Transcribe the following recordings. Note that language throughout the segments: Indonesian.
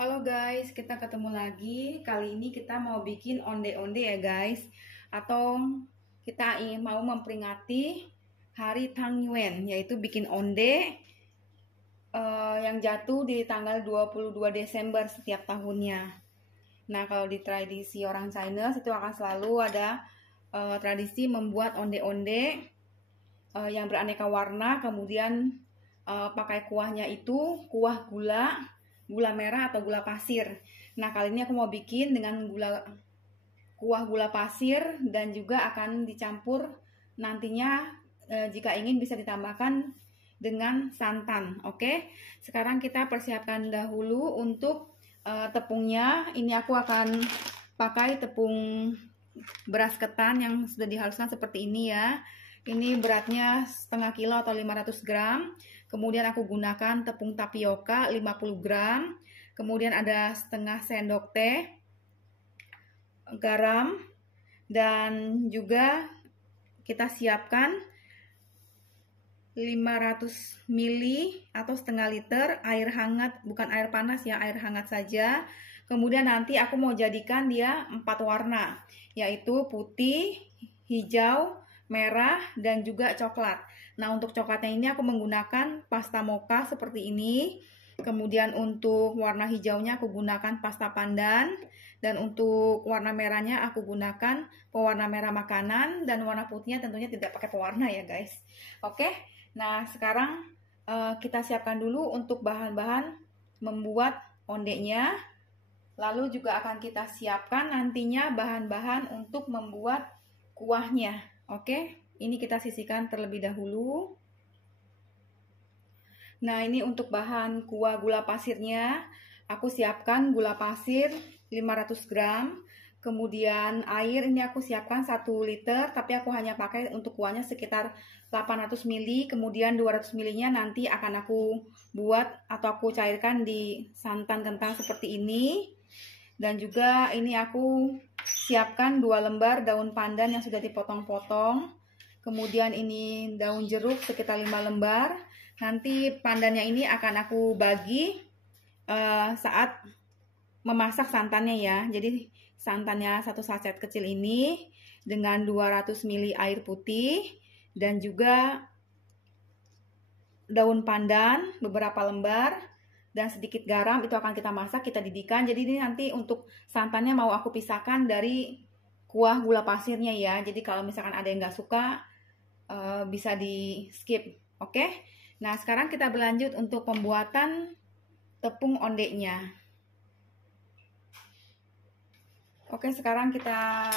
Halo guys, kita ketemu lagi. Kali ini kita mau bikin onde-onde ya guys. Atau kita mau memperingati Hari Tang Yuan, yaitu bikin onde yang jatuh di tanggal 22 Desember setiap tahunnya. Nah, kalau di tradisi orang China itu akan selalu ada tradisi membuat onde-onde yang beraneka warna, kemudian pakai kuahnya itu kuah gula merah atau gula pasir. Nah, kali ini aku mau bikin dengan kuah gula pasir dan juga akan dicampur nantinya jika ingin bisa ditambahkan dengan santan. Oke. Sekarang kita persiapkan dahulu untuk tepungnya. Ini aku akan pakai tepung beras ketan yang sudah dihaluskan seperti ini ya. Ini beratnya setengah kilo atau 500 gram. Kemudian aku gunakan tepung tapioka 50 gram. Kemudian ada setengah sendok teh garam. Dan juga kita siapkan 500 ml atau setengah liter air hangat, bukan air panas ya, air hangat saja. Kemudian nanti aku mau jadikan dia 4 warna, yaitu putih, hijau, merah, dan juga coklat. Nah, untuk coklatnya ini aku menggunakan pasta mocha seperti ini. Kemudian untuk warna hijaunya aku gunakan pasta pandan. Dan untuk warna merahnya aku gunakan pewarna merah makanan. Dan warna putihnya tentunya tidak pakai pewarna ya guys. Oke, nah sekarang kita siapkan dulu untuk bahan-bahan membuat ondenya. Lalu juga akan kita siapkan nantinya bahan-bahan untuk membuat kuahnya. Oke, ini kita sisihkan terlebih dahulu. Nah, ini untuk bahan kuah gula pasirnya. Aku siapkan gula pasir 500 gram. Kemudian air ini aku siapkan 1 liter. Tapi aku hanya pakai untuk kuahnya sekitar 800 ml. Kemudian 200 ml-nya nanti akan aku buat atau aku cairkan di santan kental seperti ini. Dan juga ini aku siapkan 2 lembar daun pandan yang sudah dipotong-potong. Kemudian ini daun jeruk sekitar 5 lembar. Nanti pandannya ini akan aku bagi saat memasak santannya ya. Jadi santannya 1 sachet kecil ini dengan 200 ml air putih dan juga daun pandan beberapa lembar dan sedikit garam, itu akan kita masak, kita didihkan. Jadi ini nanti untuk santannya mau aku pisahkan dari kuah gula pasirnya ya. Jadi kalau misalkan ada yang nggak suka bisa di skip. Oke. Nah, sekarang kita berlanjut untuk pembuatan tepung ondenya. Oke, sekarang kita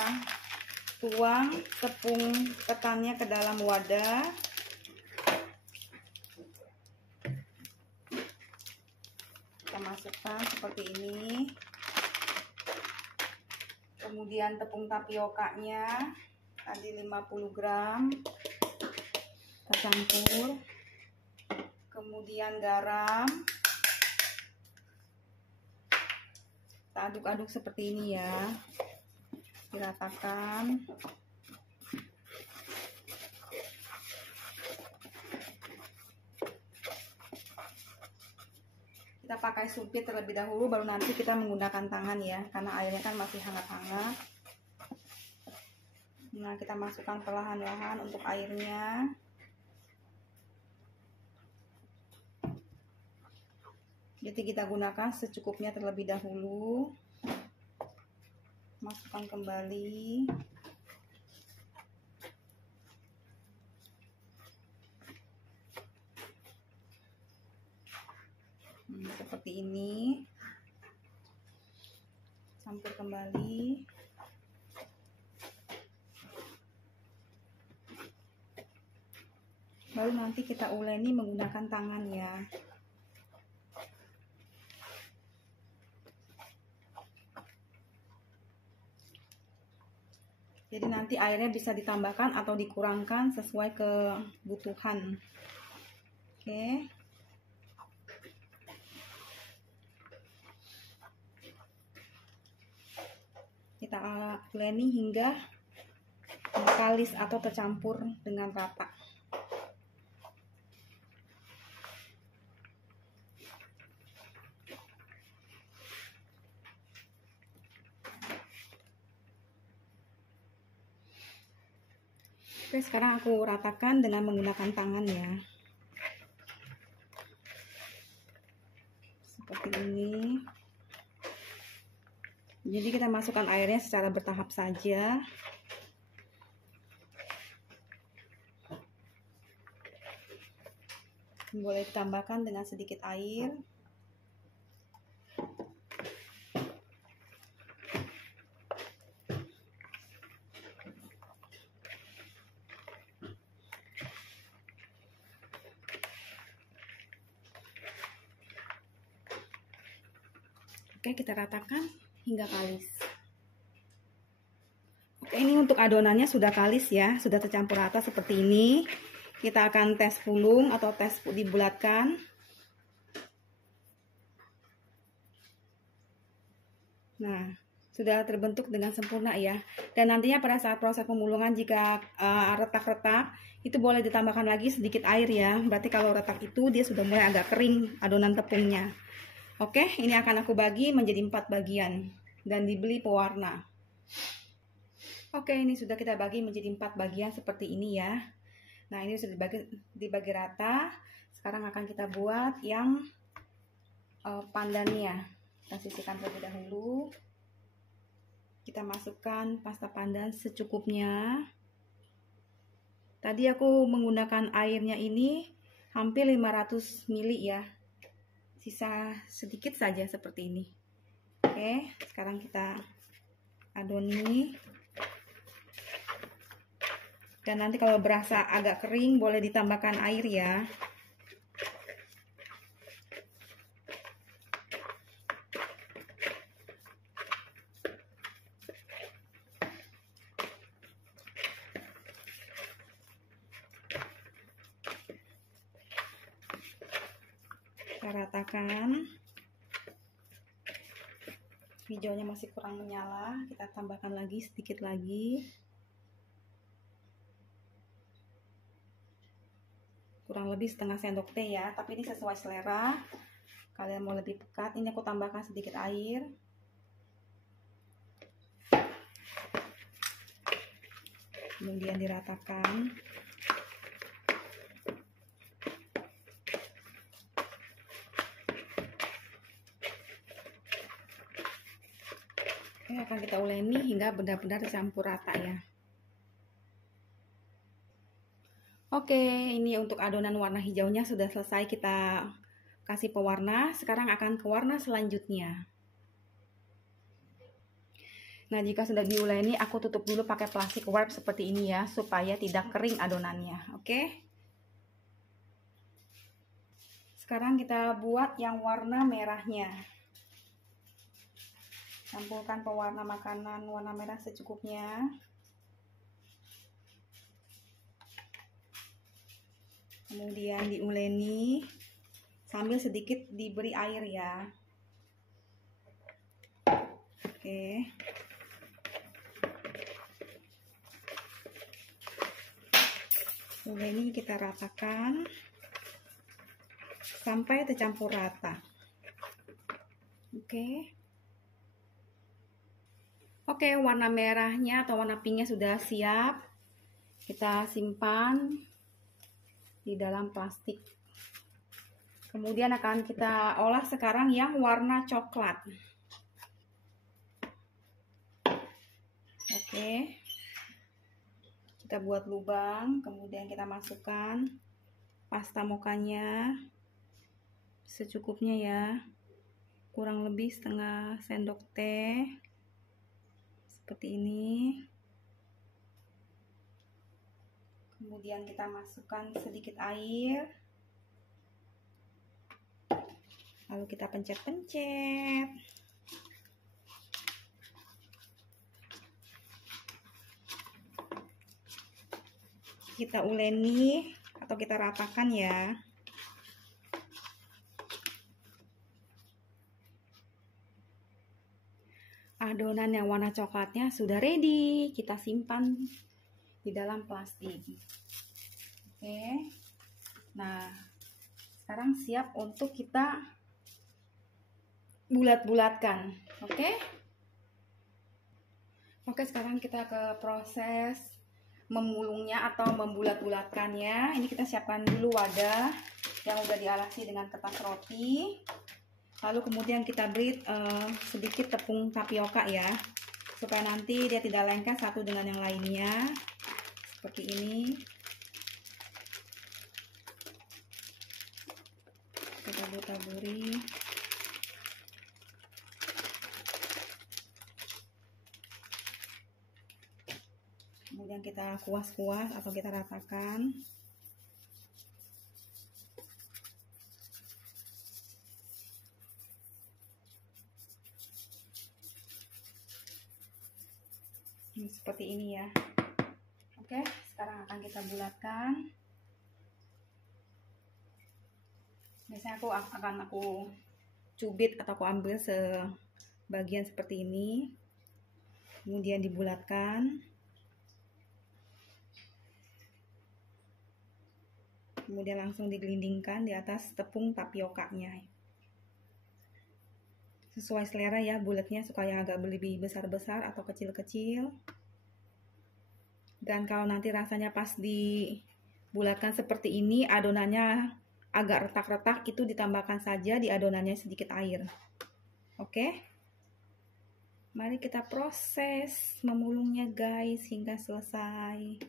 tuang tepung ketannya ke dalam wadah. Kita masukkan seperti ini. Kemudian tepung tapiokanya tadi 50 gram. Kita campur. Kemudian garam, kita aduk-aduk seperti ini ya, diratakan. Kita pakai sumpit terlebih dahulu, baru nanti kita menggunakan tangan ya, karena airnya kan masih hangat-hangat. Nah, kita masukkan perlahan-lahan untuk airnya. Jadi kita gunakan secukupnya terlebih dahulu. Masukkan kembali. Seperti ini. Campur kembali. Baru nanti kita uleni menggunakan tangan ya. Jadi nanti airnya bisa ditambahkan atau dikurangkan sesuai kebutuhan. Oke. Kita uleni hingga kalis atau tercampur dengan rata. Oke, sekarang aku ratakan dengan menggunakan tangan ya. Seperti ini. Jadi kita masukkan airnya secara bertahap saja. Boleh ditambahkan dengan sedikit air. Oke, kita ratakan hingga kalis. Oke, ini untuk adonannya sudah kalis ya, sudah tercampur rata seperti ini. Kita akan tes pulung atau tes dibulatkan. Nah, sudah terbentuk dengan sempurna ya. Dan nantinya pada saat proses pemulungan jika retak-retak, itu boleh ditambahkan lagi sedikit air ya. Berarti kalau retak itu dia sudah mulai agak kering adonan tepungnya. Oke, ini akan aku bagi menjadi 4 bagian dan dibeli pewarna. Oke, ini sudah kita bagi menjadi 4 bagian seperti ini ya. Nah, ini sudah dibagi rata. Sekarang akan kita buat yang pandannya. Kita sisihkan terlebih dahulu. Kita masukkan pasta pandan secukupnya. Tadi aku menggunakan airnya ini hampir 500 ml ya. Sisa sedikit saja seperti ini. Oke, sekarang kita adoni. Dan nanti kalau berasa agak kering boleh ditambahkan air ya. Kita ratakan. Hijaunya masih kurang menyala, kita tambahkan lagi sedikit lagi. Kurang lebih setengah sendok teh ya, tapi ini sesuai selera. Kalian mau lebih pekat, ini aku tambahkan sedikit air. Kemudian diratakan. Ini akan kita uleni hingga benar-benar tercampur rata ya. Oke, ini untuk adonan warna hijaunya sudah selesai kita kasih pewarna. Sekarang akan ke warna selanjutnya. Nah, jika sudah diuleni, aku tutup dulu pakai plastik wrap seperti ini ya, supaya tidak kering adonannya. Oke. Sekarang kita buat yang warna merahnya. Campurkan pewarna makanan warna merah secukupnya. Kemudian diuleni sambil sedikit diberi air ya. Oke. Uleni kita ratakan sampai tercampur rata. Oke. Oke, warna merahnya atau warna pinknya sudah siap. Kita simpan di dalam plastik. Kemudian akan kita olah sekarang yang warna coklat. Oke. Kita buat lubang, kemudian kita masukkan pasta mokanya secukupnya ya. Kurang lebih setengah sendok teh. Seperti ini. Kemudian kita masukkan sedikit air. Lalu kita pencet-pencet. Kita uleni atau kita ratakan ya. Adonan yang warna coklatnya sudah ready. Kita simpan di dalam plastik. Oke. Nah, sekarang siap untuk kita bulat-bulatkan. Oke. Oke, sekarang kita ke proses memulungnya atau membulat-bulatkannya. Ini kita siapkan dulu wadah yang udah dialasi dengan kertas roti. Lalu kemudian kita beri sedikit tepung tapioka ya, supaya nanti dia tidak lengket satu dengan yang lainnya. Seperti ini. Kita taburi. Kemudian kita kuas-kuas atau kita ratakan. Seperti ini ya. Oke, sekarang akan kita bulatkan. Biasanya aku cubit atau aku ambil sebagian seperti ini. Kemudian dibulatkan. Kemudian langsung digelindingkan di atas tepung tapiokanya. Sesuai selera ya, bulatnya suka yang agak lebih besar-besar atau kecil-kecil. Dan kalau nanti rasanya pas dibulatkan seperti ini, adonannya agak retak-retak, itu ditambahkan saja di adonannya sedikit air. Oke, mari kita proses memulungnya guys hingga selesai.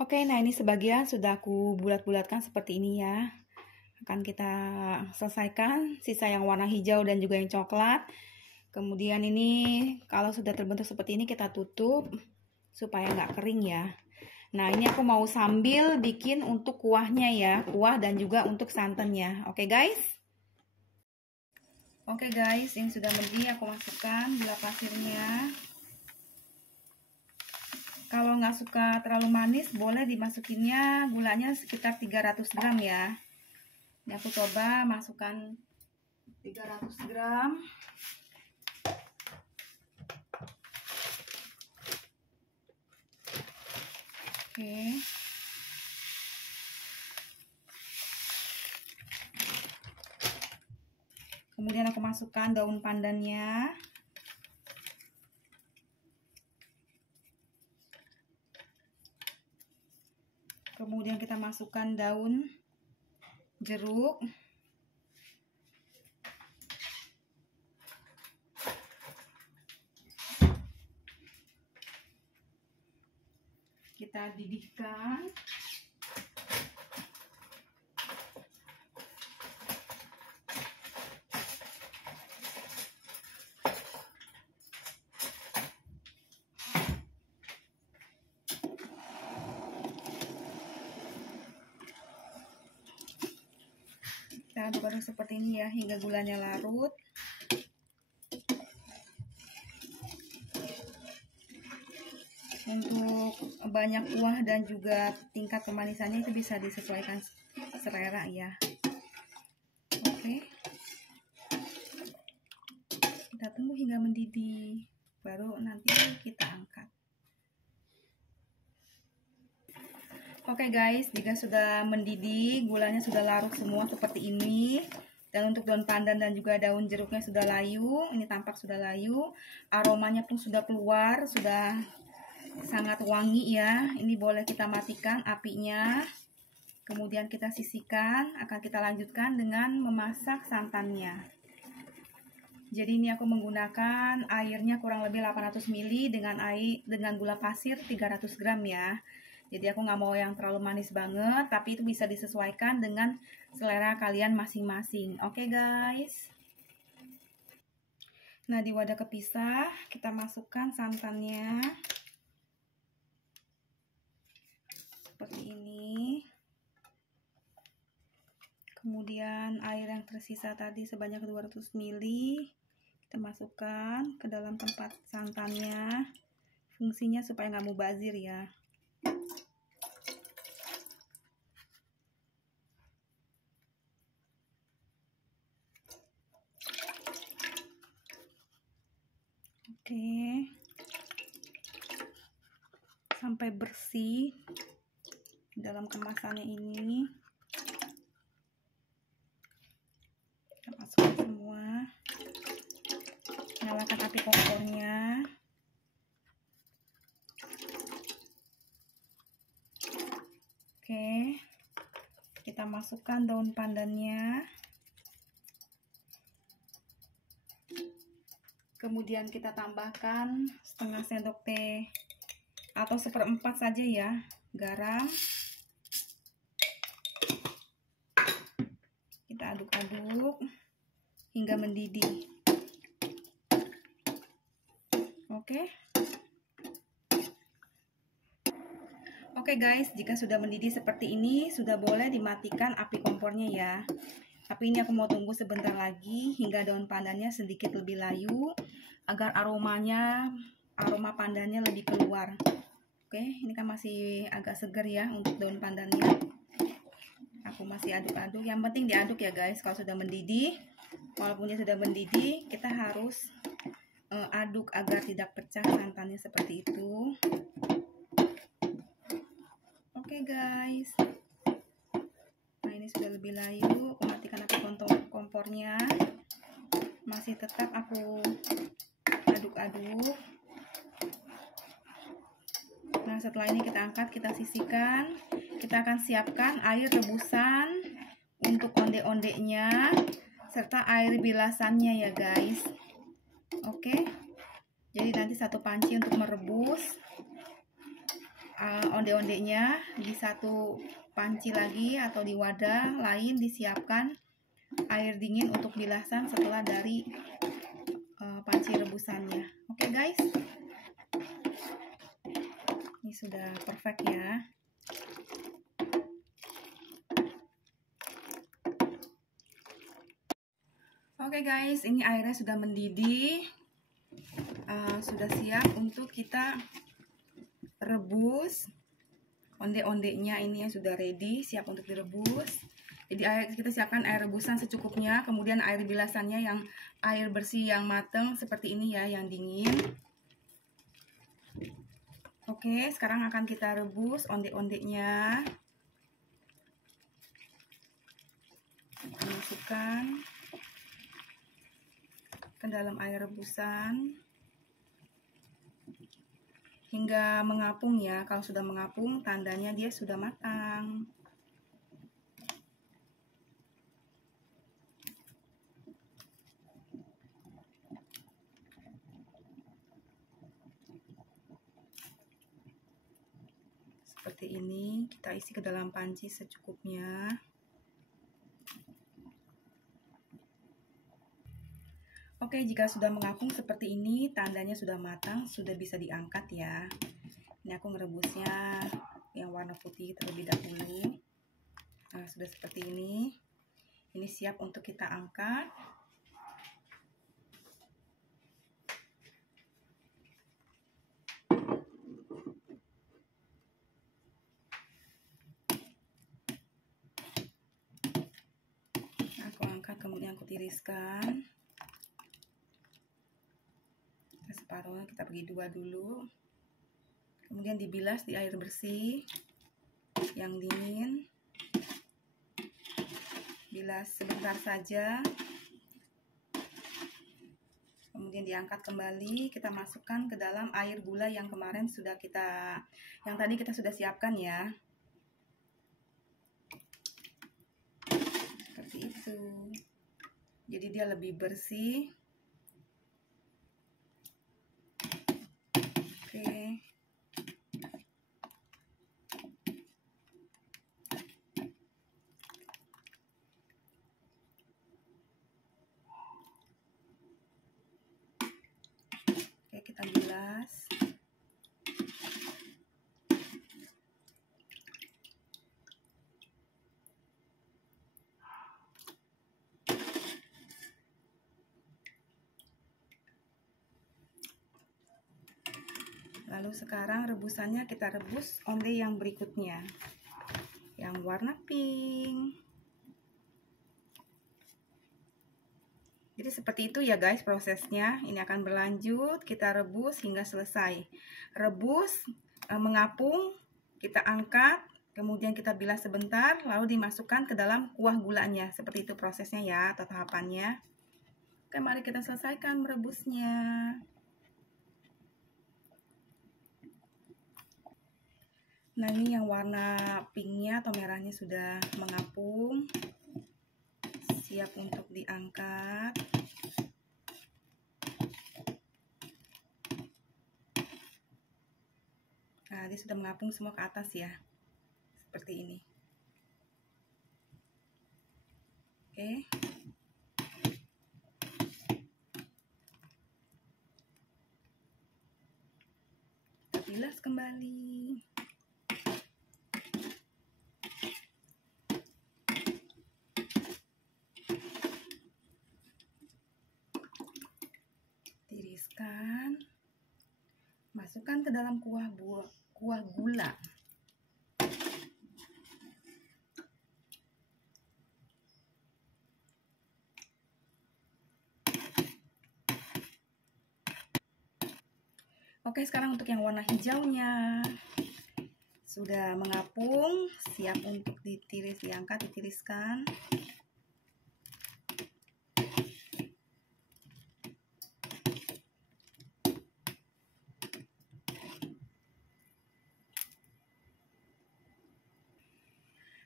Oke, nah ini sebagian sudah aku bulat-bulatkan seperti ini ya. Akan kita selesaikan sisa yang warna hijau dan juga yang coklat. Kemudian ini kalau sudah terbentuk seperti ini kita tutup supaya nggak kering ya. Nah ini aku mau sambil bikin untuk kuahnya ya, kuah dan juga untuk santannya. Oke guys. Oke guys, ini sudah mendidih, aku masukkan gula pasirnya. Kalau nggak suka terlalu manis, boleh dimasukinnya gulanya sekitar 300 gram ya. Ini aku coba masukkan 300 gram. Oke. Kemudian aku masukkan daun pandannya. Kemudian kita masukkan daun jeruk. Kita didihkan. Kita aduk-aduk seperti ini ya hingga gulanya larut. Untuk banyak kuah dan juga tingkat kemanisannya itu bisa disesuaikan selera ya. Oke. Kita tunggu hingga mendidih, baru nanti kita angkat. Oke guys, jika sudah mendidih, gulanya sudah larut semua seperti ini. Dan untuk daun pandan dan juga daun jeruknya sudah layu, ini tampak sudah layu. Aromanya pun sudah keluar, sudah sangat wangi ya. Ini boleh kita matikan apinya. Kemudian kita sisihkan, akan kita lanjutkan dengan memasak santannya. Jadi ini aku menggunakan airnya kurang lebih 800 ml dengan gula pasir 300 gram ya. Jadi aku nggak mau yang terlalu manis banget, tapi itu bisa disesuaikan dengan selera kalian masing-masing. Oke guys. Nah di wadah kepisah kita masukkan santannya. Seperti ini. Kemudian air yang tersisa tadi sebanyak 200 ml kita masukkan ke dalam tempat santannya. Fungsinya supaya nggak mubazir ya. Oke, sampai bersih dalam kemasannya ini. Kita masukkan semua. Nyalakan api kompornya. Oke, kita masukkan daun pandannya. Kemudian kita tambahkan setengah sendok teh atau 1/4 saja ya garam. Kita aduk-aduk hingga mendidih. Oke guys, jika sudah mendidih seperti ini, sudah boleh dimatikan api kompornya ya. Tapi ini aku mau tunggu sebentar lagi hingga daun pandannya sedikit lebih layu, agar aroma pandannya lebih keluar. Oke, ini kan masih agak segar ya untuk daun pandannya. Aku masih aduk-aduk, yang penting diaduk ya guys. Kalau sudah mendidih, walaupun dia sudah mendidih, kita harus aduk agar tidak pecah santannya seperti itu. Oke guys, nah ini sudah lebih layu. Aku matikan api kompornya. Masih tetap aku aduk-aduk. Nah setelah ini kita angkat, kita sisihkan. Kita akan siapkan air rebusan untuk onde-ondenya serta air bilasannya ya guys. Oke, jadi nanti satu panci untuk merebus onde-ondenya, di satu panci lagi atau di wadah lain disiapkan air dingin untuk bilasan setelah dari panci rebusannya. Oke guys, ini sudah perfect ya. Oke guys, ini airnya sudah mendidih, sudah siap untuk kita rebus. Onde-ondenya ini yang sudah ready, siap untuk direbus. Jadi kita siapkan air rebusan secukupnya, kemudian air bilasannya yang air bersih yang mateng seperti ini ya, yang dingin. Oke, sekarang akan kita rebus onde-ondenya. Masukkan ke dalam air rebusan hingga mengapung ya. Kalau sudah mengapung, tandanya dia sudah matang. Seperti ini, kita isi ke dalam panci secukupnya. Oke, jika sudah mengapung seperti ini, tandanya sudah matang, sudah bisa diangkat ya. Ini aku ngerebusnya yang warna putih terlebih dahulu. Nah, sudah seperti ini. Ini siap untuk kita angkat. Aku angkat, kemudian aku tiriskan. Separuhnya kita bagi dua dulu, kemudian dibilas di air bersih yang dingin. Bilas sebentar saja, kemudian diangkat kembali. Kita masukkan ke dalam air gula yang kemarin yang tadi kita sudah siapkan ya, seperti itu. Jadi dia lebih bersih. Kita bilas. Lalu sekarang rebusannya kita rebus onde yang berikutnya, yang warna pink. Jadi seperti itu ya guys prosesnya. Ini akan berlanjut, kita rebus hingga selesai. Rebus, mengapung, kita angkat, Kemudian kita bilas sebentar, lalu dimasukkan ke dalam kuah gulanya. Seperti itu prosesnya ya, atau tahapannya. Oke, mari kita selesaikan merebusnya. Nah, ini yang warna pinknya atau merahnya sudah mengapung. Siap untuk diangkat. Nah, dia sudah mengapung semua ke atas ya. Seperti ini. Oke. Kita bilas kembali. Tiriskan. Masukkan ke dalam kuah gula. Oke, sekarang untuk yang warna hijaunya sudah mengapung, siap untuk ditiris, diangkat, ditiriskan.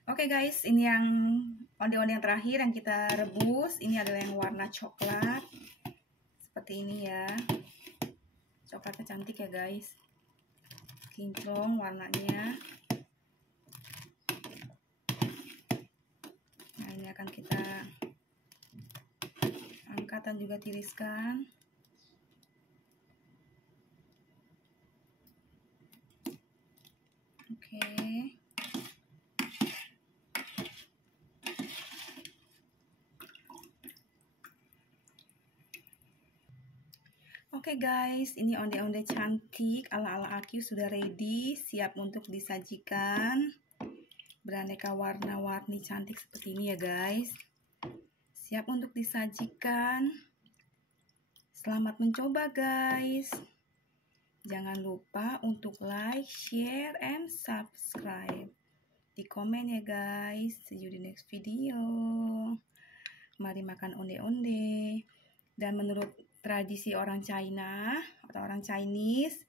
Oke guys, ini yang onde-onde yang terakhir yang kita rebus. Ini adalah yang warna coklat. Seperti ini ya. Coklatnya cantik ya guys. Kinclong warnanya. Nah, ini akan kita angkat dan juga tiriskan. Oke. Oke guys, ini onde-onde cantik ala-ala Aku sudah ready, siap untuk disajikan. Beraneka warna-warni cantik seperti ini ya guys. Siap untuk disajikan. Selamat mencoba guys. Jangan lupa untuk like, share, and subscribe. Di komen ya guys. See you di next video. Mari makan onde-onde. Dan menurut tradisi orang China atau orang Chinese,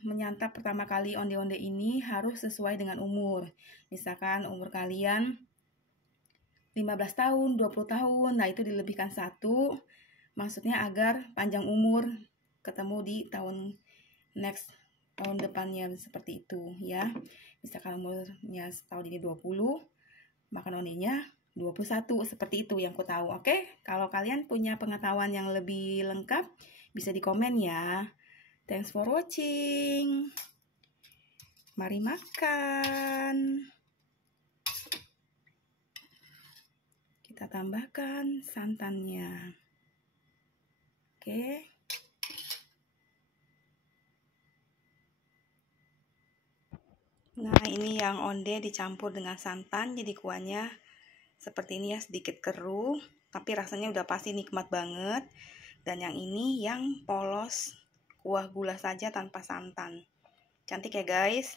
menyantap pertama kali onde-onde ini harus sesuai dengan umur. Misalkan umur kalian 15 tahun, 20 tahun, nah itu dilebihkan 1, maksudnya agar panjang umur ketemu di tahun depannya, seperti itu ya. Misalkan umurnya tahun ini 20, makan ondenya 21, seperti itu yang ku tahu. Oke, kalau kalian punya pengetahuan yang lebih lengkap bisa di komen ya. Thanks for watching. Mari makan. Kita tambahkan santannya. Oke. Nah, ini yang onde dicampur dengan santan, jadi kuahnya seperti ini ya, sedikit keruh, tapi rasanya udah pasti nikmat banget. Dan yang ini yang polos, kuah gula saja tanpa santan. Cantik ya guys.